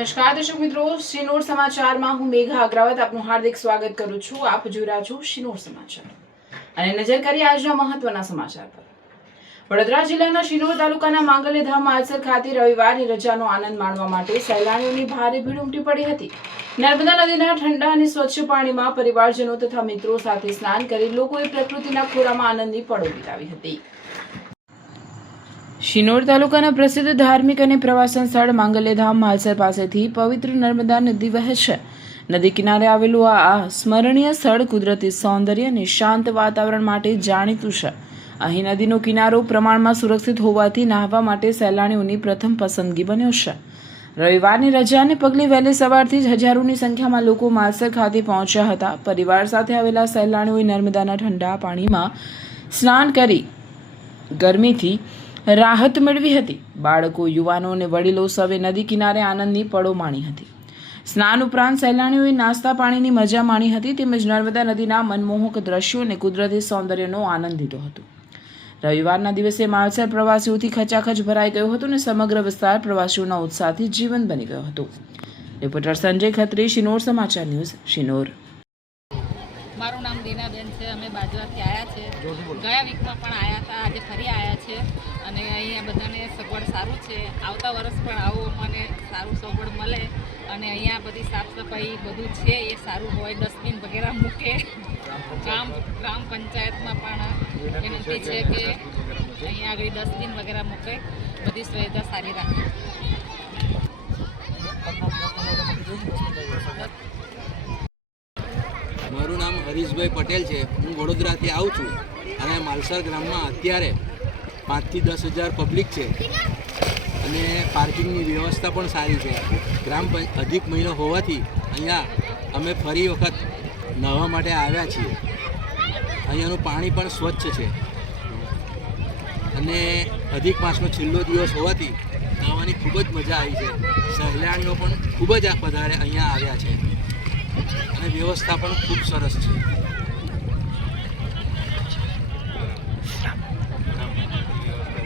નમસ્કાર દર્શક મિત્રો, શિનોર સમાચારમાં હું મેઘા અગ્રવાલ આપનું હાર્દિક સ્વાગત કરું છું। આપ જોઈ રહ્યા છો શિનોર સમાચાર અને નજર કરીએ આજના મહત્વના સમાચાર પર। વડોદરા જિલ્લાના શિનોર તાલુકાના માંગલ્યધામ માલસર ખાતે રવિવારની રજાનો આનંદ માણવા માટે સહેલાણીઓની ભારે ભીડ ઉમટી પડી હતી। નર્મદા નદીના ઠંડા અને સ્વચ્છ પાણીમાં પરિવારજનો તથા મિત્રો સાથે સ્નાન કરી લોકોએ પ્રકૃતિના ખોળામાં આનંદની પળો વિતાવી હતી। શિનોર તાલુકાના પ્રસિદ્ધ ધાર્મિક અને પ્રવાસન સ્થળ માંગલ્યધામ માલસર પાસેથી પવિત્ર નર્મદા નદી વહે છે। નદી કિનારે આવેલું આ સ્મરણીય સ્થળ કુદરતી સૌંદર્ય અને શાંત વાતાવરણ માટે જાણીતું છે। અહીં નદીનો કિનારો પ્રમાણમાં સુરક્ષિત હોવાથી નહાવા માટે સહેલાણીઓની પ્રથમ પસંદગી બન્યો છે। રવિવારની રજાને પગલે વહેલી સવારથી જ હજારોની સંખ્યામાં લોકો માલસર ખાતે પહોંચ્યા હતા। પરિવાર સાથે આવેલા સહેલાણીઓએ નર્મદાના ઠંડા પાણીમાં સ્નાન કરી ગરમીથી રાહત મેળવી હતી। બાળકો, યુવાનો અને વડીલો સૌએ નદી કિનારે આનંદની પળો માણી હતી। સ્નાન ઉપરાંત સહેલાણીઓએ નાસ્તા પાણીની મજા માણી હતી તેમજ નર્મદા નદીના મનમોહક દ્રશ્યો અને કુદરતી સૌંદર્યનો આનંદ લીધો હતો। રવિવારના દિવસે માલસર પ્રવાસીઓથી ખચાખચ ભરાઈ ગયો હતો અને સમગ્ર વિસ્તાર પ્રવાસીઓના ઉત્સાહથી જીવંત બની ગયો હતો। રિપોર્ટર સંજય ખત્રી, શિનોર સમાચાર ન્યૂઝ, શિનોર। મારું નામ દીનાબેન છે। અમે બાજવાથી આવ્યા છે। ગયા વીકમાં પણ આવ્યા હતા, આજે ફરી આવ્યા છે અને અહીંયા બધાને સગવડ સારું છે। આવતા વર્ષ પણ આવો મને સારું સગવડ મળે અને અહીંયા બધી સાફ સફાઈ બધું છે એ સારું હોય, ડસ્ટબિન વગેરે મૂકે। ગ્રામ પંચાયતમાં પણ વિનંતી છે કે અહીંયા આગળ ડસ્ટબિન વગેરે મૂકે, બધી સુવિધા સારી રાખે। મારું નામ હરીશભાઈ પટેલ છે। હું વડોદરાથી આવું છું અને માલસર ગામમાં અત્યારે 5 થી 10,000 પબ્લિક છે અને પાર્કિંગની વ્યવસ્થા પણ સારી છે। અધિક મહિનો હોવાથી અહીંયા અમે ફરી વખત નહાવા માટે આવ્યા છીએ। અહીંયાનું પાણી પણ સ્વચ્છ છે અને અધિક માસનો છેલ્લો દિવસ હોવાથી નહાવાની ખૂબ જ મજા આવી છે। સહેલાણીઓ પણ ખૂબ જ વધારે અહીંયા આવ્યા છે અને વ્યવસ્થા પણ ખૂબ સરસ છે।